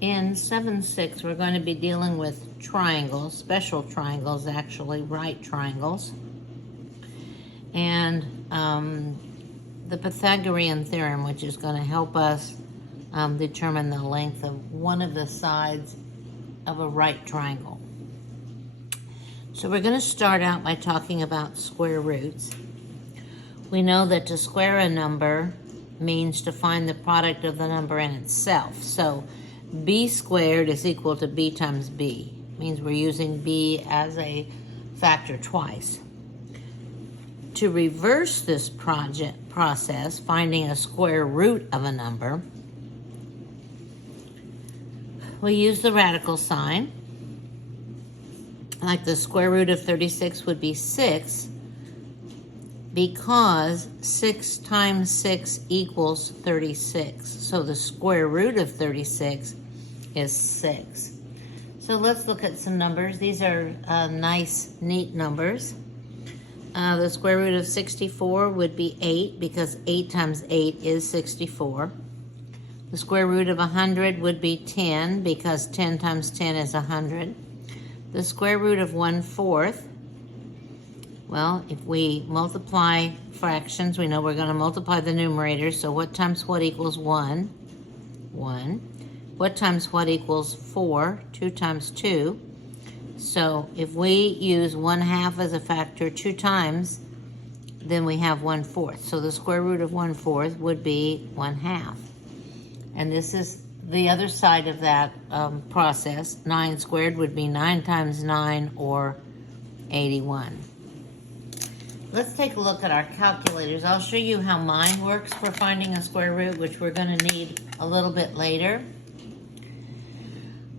In 7-6, we're going to be dealing with triangles, special triangles actually, right triangles. And the Pythagorean theorem, which is going to help us determine the length of one of the sides of a right triangle. So we're going to start out by talking about square roots. We know that to square a number means to find the product of the number in itself. So b squared is equal to b times b. Means we're using b as a factor twice. To reverse this process, finding a square root of a number, we use the radical sign. Like the square root of 36 would be 6, because 6 times 6 equals 36. So the square root of 36 is 6. So let's look at some numbers. These are nice, neat numbers. The square root of 64 would be 8, because 8 times 8 is 64. The square root of 100 would be 10, because 10 times 10 is 100. The square root of 1/4, well, if we multiply fractions, we know we're going to multiply the numerators. So what times what equals 1? 1. What times what equals 4? 2 times 2. So if we use 1/2 as a factor 2 times, then we have 1/4. So the square root of 1/4 would be 1/2. And this is the other side of that process. 9 squared would be 9 times 9, or 81. Let's take a look at our calculators. I'll show you how mine works for finding a square root, which we're going to need a little bit later.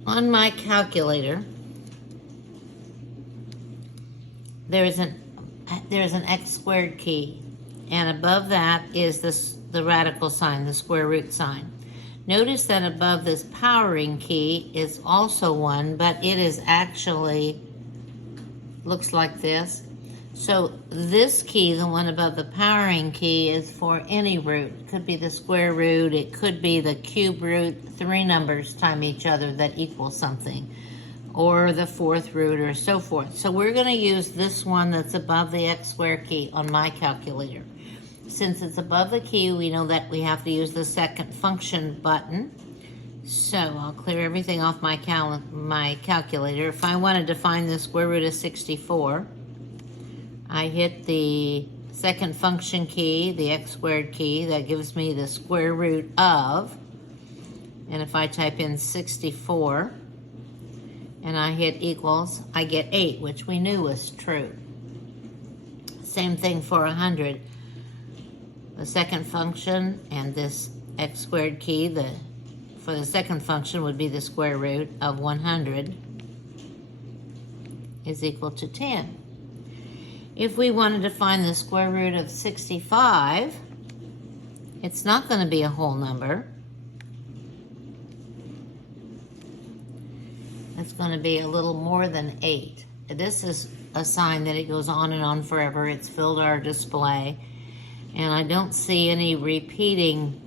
On my calculator, there's an x squared key, and above that is the radical sign, the square root sign. Notice that above this powering key is also one, but it is actually, looks like this. So this key, the one above the powering key, is for any root. It could be the square root, it could be the cube root, 3 numbers time each other that equal something, or the 4th root, or so forth. So we're going to use this one that's above the x squared key on my calculator. Since it's above the key, we know that we have to use the second function button. So I'll clear everything off my calculator. If I wanted to find the square root of 64, I hit the second function key, the x squared key. That gives me the square root of, and if I type in 64 and I hit equals, I get 8, which we knew was true. Same thing for 100. The second function and this x squared key, for the second function would be the square root of 100 is equal to 10. If we wanted to find the square root of 65, it's not going to be a whole number. It's going to be a little more than 8. This is a sign that it goes on and on forever. It's filled our display. And I don't see any repeating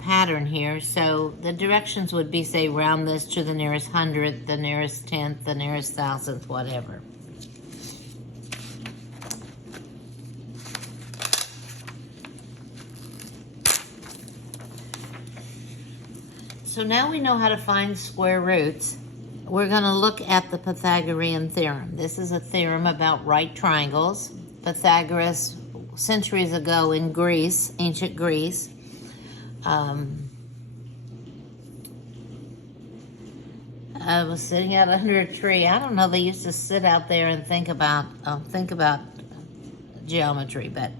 pattern here. So the directions would be, say, round this to the nearest 100th, the nearest 10th, the nearest 1,000th, whatever. So now we know how to find square roots. We're going to look at the Pythagorean theorem. This is a theorem about right triangles. Pythagoras, centuries ago in Greece, ancient Greece, I was sitting out under a tree. I don't know, they used to sit out there and think about geometry, but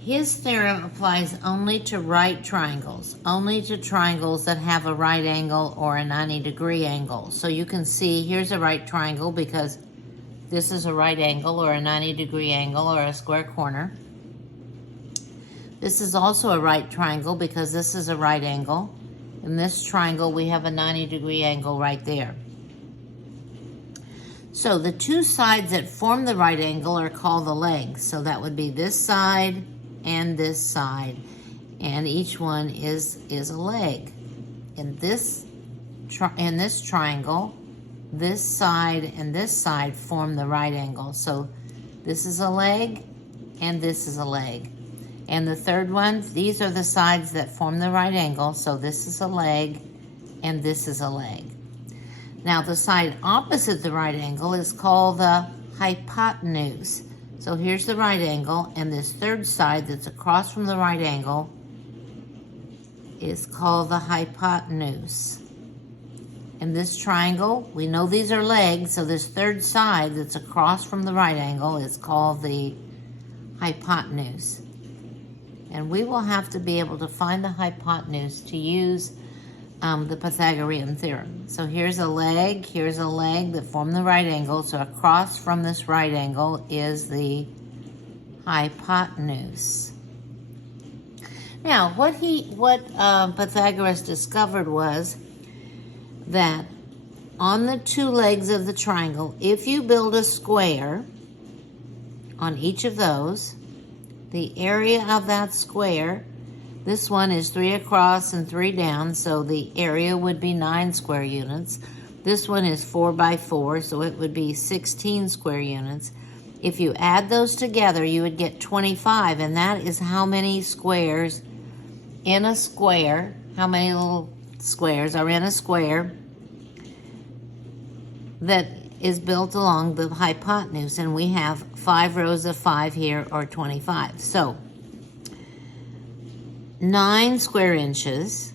his theorem applies only to right triangles, only to triangles that have a right angle or a 90-degree angle. So you can see here's a right triangle because this is a right angle or a 90-degree angle or a square corner. This is also a right triangle because this is a right angle. In this triangle, we have a 90-degree angle right there. So the two sides that form the right angle are called the legs. So that would be this side and this side. And each one is a leg. in this triangle, this side and this side form the right angle. So this is a leg and this is a leg. And the third one, these are the sides that form the right angle. So this is a leg and this is a leg. Now the side opposite the right angle is called the hypotenuse. So here's the right angle, and this third side that's across from the right angle is called the hypotenuse. In this triangle, we know these are legs, so this third side that's across from the right angle is called the hypotenuse. And we will have to be able to find the hypotenuse to use the Pythagorean theorem. So here's a leg that form the right angle. So across from this right angle is the hypotenuse. Now, what Pythagoras discovered was that on the two legs of the triangle, if you build a square on each of those, the area of that square, this one is 3 across and 3 down, so the area would be 9 square units. This one is 4 by 4, so it would be 16 square units. If you add those together, you would get 25, and that is how many squares in a square, how many little squares are in a square that is built along the hypotenuse, and we have 5 rows of 5 here, or 25. So 9 square inches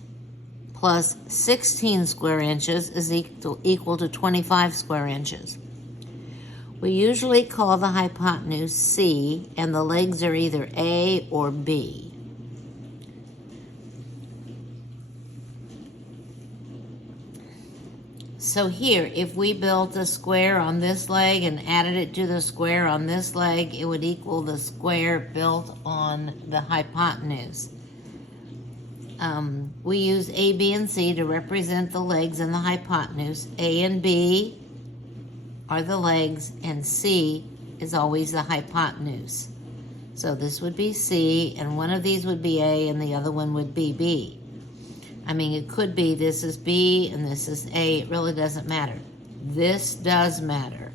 plus 16 square inches is equal to 25 square inches. We usually call the hypotenuse C, and the legs are either A or B. So here, if we built a square on this leg and added it to the square on this leg, it would equal the square built on the hypotenuse. We use A, B, and C to represent the legs and the hypotenuse. A and B are the legs, and C is always the hypotenuse. So this would be C, and one of these would be A, and the other one would be B. I mean, it could be this is B and this is A. It really doesn't matter. This does matter.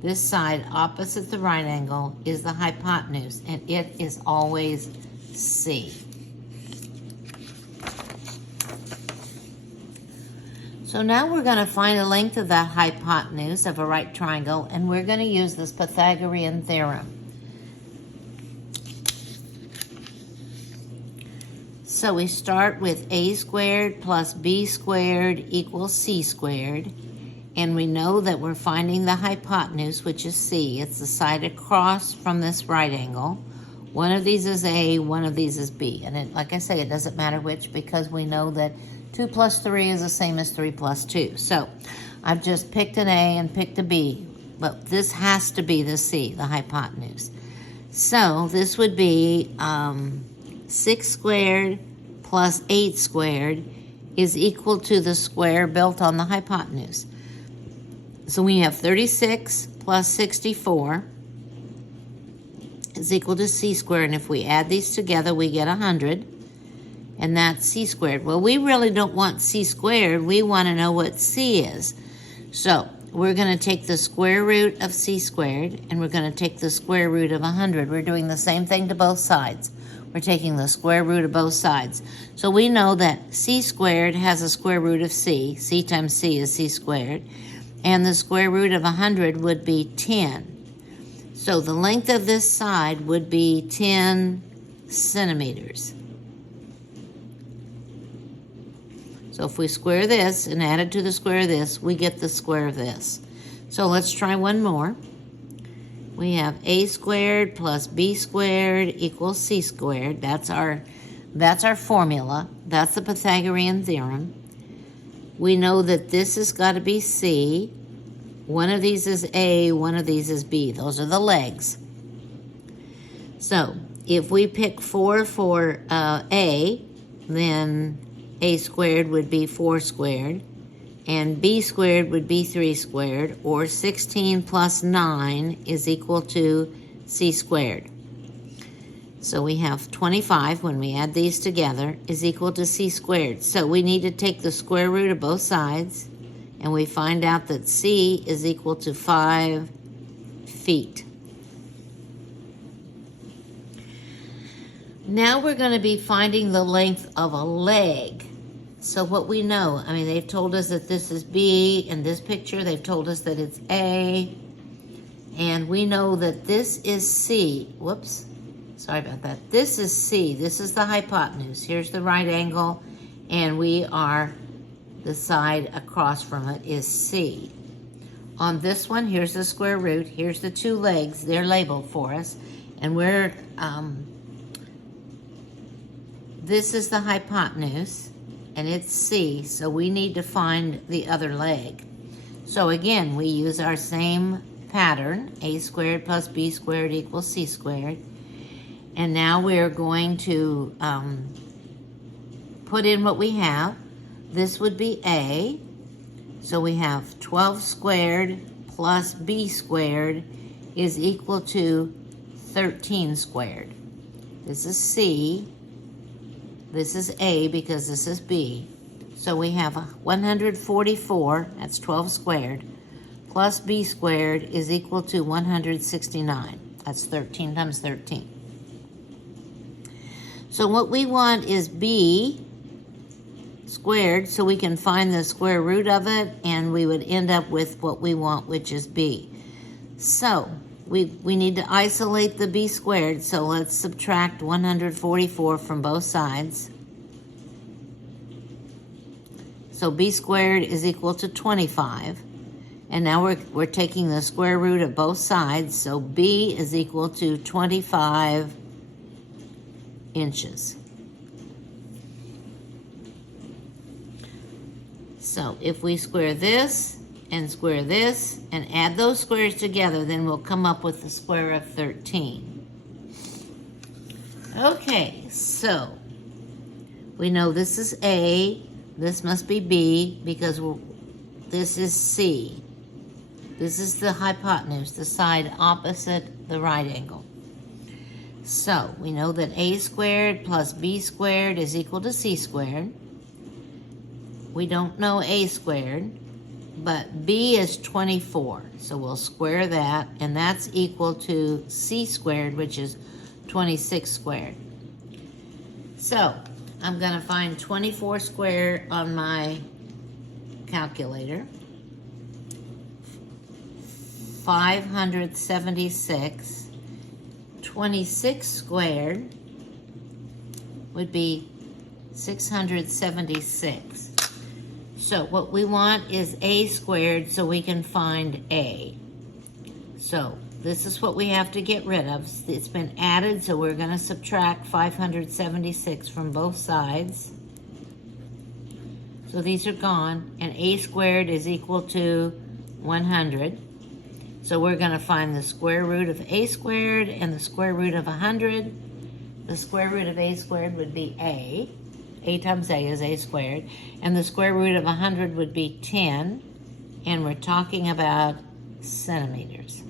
This side opposite the right angle is the hypotenuse, and it is always C. So now we're going to find the length of that hypotenuse of a right triangle, and we're going to use this Pythagorean theorem. So we start with a squared plus b squared equals c squared, and we know that we're finding the hypotenuse, which is c. It's the side across from this right angle. One of these is a, one of these is b. And like I say, it doesn't matter which, because we know that 2 plus 3 is the same as 3 plus 2. So I've just picked an A and picked a B, but this has to be the C, the hypotenuse. So this would be 6 squared plus 8 squared is equal to the square built on the hypotenuse. So we have 36 plus 64 is equal to C squared, and if we add these together, we get 100. And that's C squared. Well, we really don't want C squared. We want to know what C is. So we're going to take the square root of C squared, and we're going to take the square root of 100. We're doing the same thing to both sides. We're taking the square root of both sides. So we know that C squared has a square root of C. C times C is C squared. And the square root of 100 would be 10. So the length of this side would be 10 centimeters. So if we square this and add it to the square of this, we get the square of this. So let's try one more. We have a squared plus b squared equals c squared. That's our formula. That's the Pythagorean theorem. We know that this has got to be c. One of these is a, one of these is b. Those are the legs. So if we pick 4 for a, then a squared would be 4 squared, and b squared would be 3 squared, or 16 plus 9 is equal to c squared. So we have 25, when we add these together, is equal to c squared. So we need to take the square root of both sides, and we find out that c is equal to 5 feet. Now we're going to be finding the length of a leg. So what we know, I mean, they've told us that this is B. In this picture, they've told us that it's A. And we know that this is C. Whoops. Sorry about that. This is C. This is the hypotenuse. Here's the right angle, and the side across from it is C. On this one, here's the square root. Here's the two legs. They're labeled for us. And this is the hypotenuse, and it's C, so we need to find the other leg. So again, we use our same pattern, a squared plus b squared equals c squared. And now we're going to put in what we have. This would be A. So we have 12 squared plus b squared is equal to 13 squared. This is C. This is A because this is B. So we have 144, that's 12 squared, plus b squared is equal to 169. That's 13 times 13. So what we want is b squared, so we can find the square root of it, and we would end up with what we want, which is b. So we need to isolate the b squared, so let's subtract 144 from both sides. So b squared is equal to 25. And now we're taking the square root of both sides, so b is equal to 25 inches. So if we square this and add those squares together, then we'll come up with the square of 13. Okay, so we know this is A, this must be B, because this is C. This is the hypotenuse, the side opposite the right angle. So we know that a squared plus b squared is equal to c squared. We don't know a squared, but b is 24. So we'll square that, and that's equal to c squared, which is 26 squared. So I'm going to find 24 squared on my calculator. 576. 26 squared would be 676. So what we want is a squared, so we can find a. So this is what we have to get rid of. It's been added, so we're going to subtract 576 from both sides. So these are gone, and a squared is equal to 100. So we're going to find the square root of a squared and the square root of 100. The square root of a squared would be a. A times a is a squared. And the square root of 100 would be 10. And we're talking about centimeters.